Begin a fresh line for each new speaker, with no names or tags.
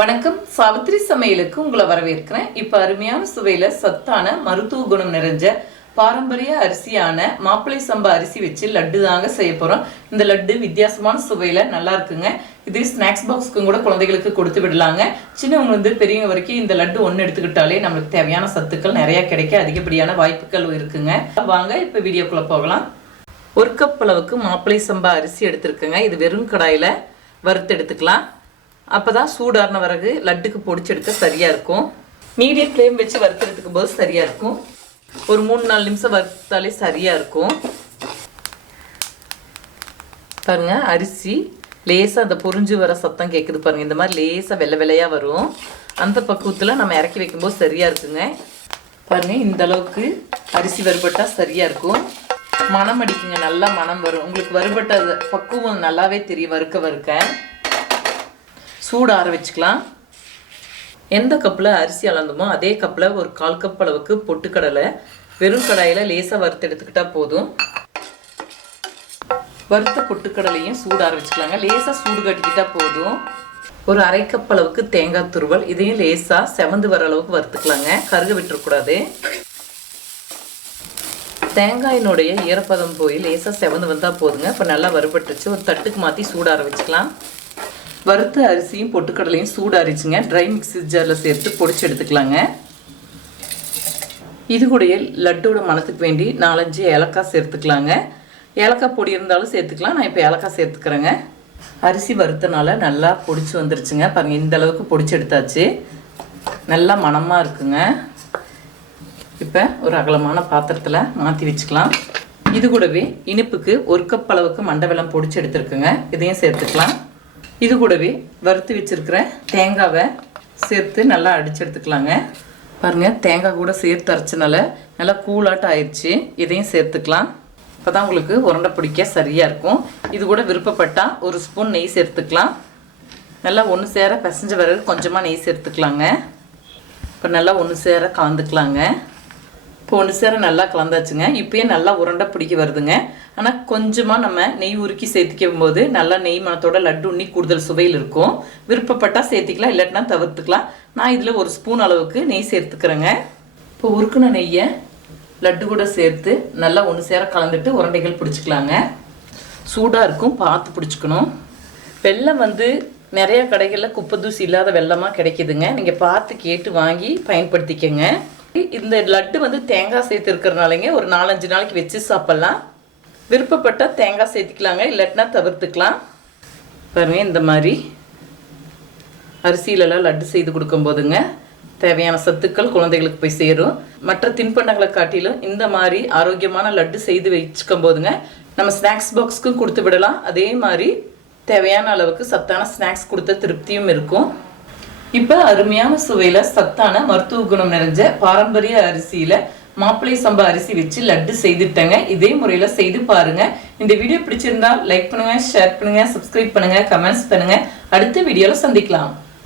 வணக்கம். சாவித்திரி சமையலுக்கு உங்களை வரவேற்கிறேன். இப்போ அருமையான சுவையில் சத்தான மருத்துவ குணம் நிறைஞ்ச பாரம்பரிய அரிசியான மாப்பிளை சம்பா அரிசி வச்சு லட்டு தாங்க செய்ய போகிறோம் இந்த லட்டு வித்தியாசமான சுவையில் நல்லா இருக்குங்க. இது ஸ்நாக்ஸ் பாக்ஸ்க்கும் கூட குழந்தைகளுக்கு கொடுத்து விடலாங்க. சின்னவங்க வந்து பெரியவங்க வரைக்கும் இந்த லட்டு ஒன்று எடுத்துக்கிட்டாலே நம்மளுக்கு தேவையான சத்துக்கள் நிறையா கிடைக்க அதிகப்படியான வாய்ப்புகள் இருக்குங்க. வாங்க இப்போ வீடியோக்குள்ளே போகலாம். ஒரு கப் அளவுக்கு மாப்பிளை சம்பா அரிசி எடுத்துருக்குங்க. இது வெறும் கடாயில் வறுத்து எடுத்துக்கலாம். அப்போ தான் சூடான பிறகு லட்டுக்கு பொடிச்செடுக்க சரியாக இருக்கும். மீடியம் ஃப்ளேம் வச்சு வறுத்துறதுக்கு போது சரியாக இருக்கும். ஒரு மூணு நாலு நிமிஷம் வறுத்தாலே சரியாக இருக்கும். பாருங்க அரிசி லேசாக அந்த பொறிஞ்சு வர சத்தம் கேட்குது பாருங்க. இந்த மாதிரி லேசாக வெள்ளை வெள்ளையாக வரும். அந்த பக்குவத்தில் நம்ம இறக்கி வைக்கும்போது சரியாக இருக்குங்க. பாருங்கள் இந்த அளவுக்கு அரிசி வறுபட்டால் சரியாக இருக்கும். மணம் அடிக்குங்க நல்லா மணம் வரும். உங்களுக்கு வறுபட்ட பக்குவம் நல்லாவே தெரியும் வறுக்க வறுக்க. சூடு ஆற வச்சுக்கலாம். எந்த கப்பில் அரிசி அளந்தோமோ அதே கப்பில் ஒரு கால் கப் அளவுக்கு பொட்டுக்கடலை வெறும் கடாயில் லேசாக வறுத்து எடுத்துக்கிட்டால் போதும். வறுத்த பொட்டுக்கடலையும் சூடு ஆற வச்சுக்கலாங்க. லேசாக சூடு கட்டிக்கிட்டால் போதும். ஒரு அரை கப் அளவுக்கு தேங்காய் துருவல் இதையும் லேசாக செவந்து வர அளவுக்கு வறுத்துக்கலாங்க. கருக விட்டுறக்கூடாது. தேங்காயினுடைய ஈரப்பதம் போய் லேசாக செவந்து வந்தால் போதுங்க. இப்போ நல்லா வறுபட்டுருச்சு. ஒரு தட்டுக்கு மாற்றி சூடார வச்சுக்கலாம். வறுத்த அரிசியும் பொட்டுக்கடலையும் சூடாரிச்சுங்க. ட்ரை மிக்ஸி ஜாரில் சேர்த்து பொடிச்சு எடுத்துக்கலாங்க. இது கூடயே லட்டோட மனத்துக்கு வேண்டி நாலஞ்சு ஏலக்காய் சேர்த்துக்கலாங்க. ஏலக்காய் பொடி இருந்தாலும் சேர்த்துக்கலாம். நான் இப்போ ஏலக்காய் சேர்த்துக்கிறேங்க. அரிசி வறுத்தனால நல்லா பொடிச்சு வந்துருச்சுங்க. பாருங்கள் இந்த அளவுக்கு பொடிச்சு எடுத்தாச்சு. நல்லா மணமாக இருக்குங்க. இப்போ ஒரு அகலமான பாத்திரத்தில் மாற்றி வச்சுக்கலாம். இது கூடவே இனிப்புக்கு ஒரு கப் அளவுக்கு மண்டவெல்லாம் பொடிச்சு எடுத்துருக்குங்க. இதையும் சேர்த்துக்கலாம். இது கூடவே வறுத்து வச்சுருக்கிற தேங்காவை சேர்த்து நல்லா அடித்து எடுத்துக்கலாங்க. பாருங்க தேங்காய் கூட சேர்த்து அரைச்சனால நல்லா கூலாட்டம் ஆயிடுச்சு இதையும் சேர்த்துக்கலாம். இப்போ தான் உங்களுக்கு உருண்டை பிடிக்க சரியாக இருக்கும். இது கூட விருப்பப்பட்டால் ஒரு ஸ்பூன் நெய் சேர்த்துக்கலாம். நல்லா ஒன்று சேர பிசைஞ்ச வரது கொஞ்சமாக நெய் சேர்த்துக்கலாங்க. இப்போ நல்லா ஒன்று சேர கலந்துக்கலாங்க. இப்போ ஒன்று சேர நல்லா கலந்தாச்சுங்க. இப்போயே நல்லா உருண்டை பிடிக்க வருதுங்க. ஆனால் கொஞ்சமாக நம்ம நெய் உருக்கி சேர்த்திக்கும் போது நல்லா நெய் மணத்தோட லட்டு உண்ணி கூடுதல் சுவையில் இருக்கும். விருப்பப்பட்டால் சேர்த்திக்கலாம் இல்லாட்டினா தவிர்த்துக்கலாம். நான் இதில் ஒரு ஸ்பூன் அளவுக்கு நெய் சேர்த்துக்கிறேங்க. இப்போ உருக்குன நெய்யை லட்டு கூட சேர்த்து நல்லா ஒன்று சேர கலந்துட்டு உருண்டைகள் பிடிச்சிக்கலாங்க. சூடாக இருக்கும் பார்த்து பிடிச்சிக்கணும். வெள்ளம் வந்து நிறைய கடைகளில் குப்பை தூசி இல்லாத வெள்ளமாக கிடைக்குதுங்க. நீங்கள் பார்த்து கேட்டு வாங்கி பயன்படுத்திக்கங்க. இந்த லட்டு வந்து தேங்காய் சேர்த்து இருக்கிறனாலங்க ஒரு நாலஞ்சு நாளைக்கு வச்சு சாப்பிட்லாம். விருப்பப்பட்டால் தேங்காய் சேர்த்துக்கலாங்க இல்லாட்டினா தவிர்த்துக்கலாம். பாருங்க இந்த மாதிரி அரிசியிலலாம் லட்டு செய்து கொடுக்கும் போதுங்க தேவையான சத்துக்கள் குழந்தைகளுக்கு போய் சேரும். மற்ற தின்பண்டங்களை காட்டிலும் இந்த மாதிரி ஆரோக்கியமான லட்டு செய்து வச்சுக்கும் போதுங்க நம்ம ஸ்நாக்ஸ் பாக்ஸ்க்கும் கொடுத்து விடலாம். அதே மாதிரி தேவையான அளவுக்கு சத்தான ஸ்நாக்ஸ் கொடுத்த திருப்தியும் இருக்கும். இப்போ அருமையான சுவையில சத்தான மருத்துவ குணம் நிறைஞ்ச பாரம்பரிய அரிசியில மாப்பிள்ளை சம்பா அரிசி வச்சு லட்டு செய்துட்டேங்க. இதே முறையில செய்து பாருங்க. இந்த வீடியோ பிடிச்சிருந்தா லைக் பண்ணுங்க ஷேர் பண்ணுங்க சப்ஸ்கிரைப் பண்ணுங்க கமெண்ட்ஸ் பண்ணுங்க. அடுத்த வீடியோல சந்திக்கலாம்.